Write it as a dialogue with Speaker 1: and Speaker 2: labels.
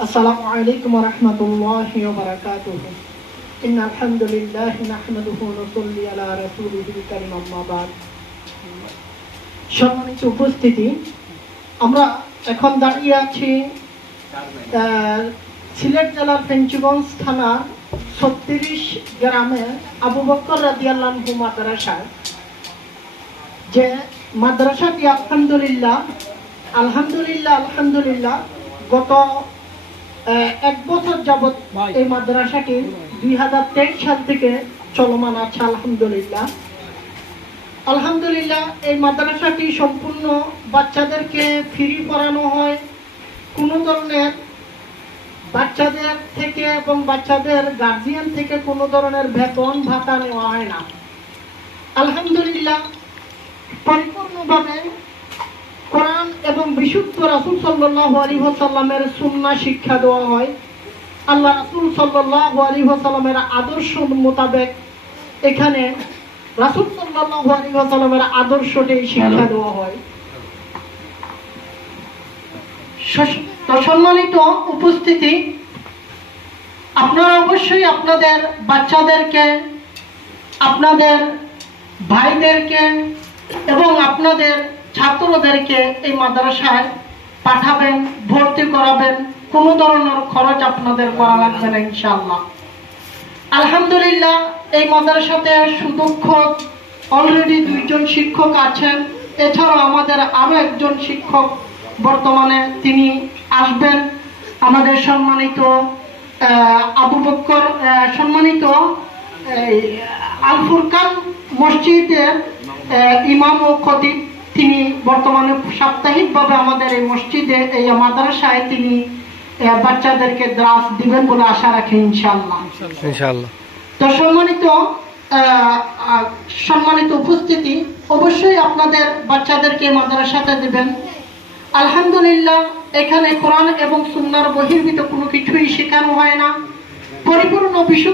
Speaker 1: السلام عليكم ورحمة الله وبركاته إن الحمد لله نحمده ونصلي على رسوله الكريم أما بعد সম্মানিত উপস্থিতি আমরা এখন দাঁড়িয়ে আছি আহ, সিলেট জেলার পেঞ্চুগঞ্জ থানার ছত্রিশ গ্রামে আবু বক্কর রাদিয়াল্লাহু মাদ্রাসায় যে মাদ্রাসাটি আলহামদুলিল্লাহ আলহামদুলিল্লাহ আলহামদুলিল্লাহ গত আহ, এক বছর যাবৎ এই মাদ্রাসাটি দুই হাজার তেইশ সাল থেকে চলমান আছে আলহামদুলিল্লাহ। আলহামদুলিল্লাহ এই মাদ্রাসাটি সম্পূর্ণ বাচ্চাদেরকে ফ্রি পড়ানো হয়। কোনো ধরনের বাচ্চাদের থেকে এবং বাচ্চাদের গার্জিয়ান থেকে কোনো ধরনের বেতন ভাতা নেওয়া হয় না। আলহামদুলিল্লাহ পরিপূর্ণভাবে এবং বিশুদ্ধ রাসুল সাল্লাহ আলী সাল্লামের সুন্না শিক্ষা দেওয়া হয়। আল্লাহ রাসুল সাল্লাহ আলী সাল্লামের আদর্শ মোতাবেক এখানে রাসুল সাল্লাহ আলী সাল্লামের আদর্শটি শিক্ষা দেওয়া হয়। সম্মানিত উপস্থিতি আপনারা অবশ্যই আপনাদের বাচ্চাদেরকে আপনাদের ভাইদেরকে এবং আপনাদের ছাত্রদেরকে এই মাদ্রাসায় পাঠাবেন ভর্তি করাবেন কোনো ধরনের খরচ আপনাদের করা লাগবে না ইনশাআল্লাহ। আলহামদুলিল্লাহ এই মাদ্রাসাতে সুদক্ষ অলরেডি দুইজন শিক্ষক আছেন। এছাড়াও আমাদের আরও একজন শিক্ষক বর্তমানে তিনি আসবেন। আমাদের সম্মানিত আবু বক্কর সম্মানিত এই, আল ফুরকান মসজিদের ইমাম ও খতিব। তিনি বর্তমানে সাপ্তাহিকভাবে আমাদের এই মসজিদে এই মাদ্রাসায় তিনি আহ, বাচ্চাদেরকে দ্রাস দিবেন বলে আশা রাখি ইনশাআল্লাহ। তো সম্মানিত সম্মানিত উপস্থিতি অবশ্যই আপনাদের বাচ্চাদেরকে মাদ্রাসাতে দেবেন। আলহামদুলিল্লাহ এখানে কোরআন এবং সুন্নার বহির্ভূত কোনো কিছুই শেখানো হয় না। পরিপূর্ণ বিশুদ্ধ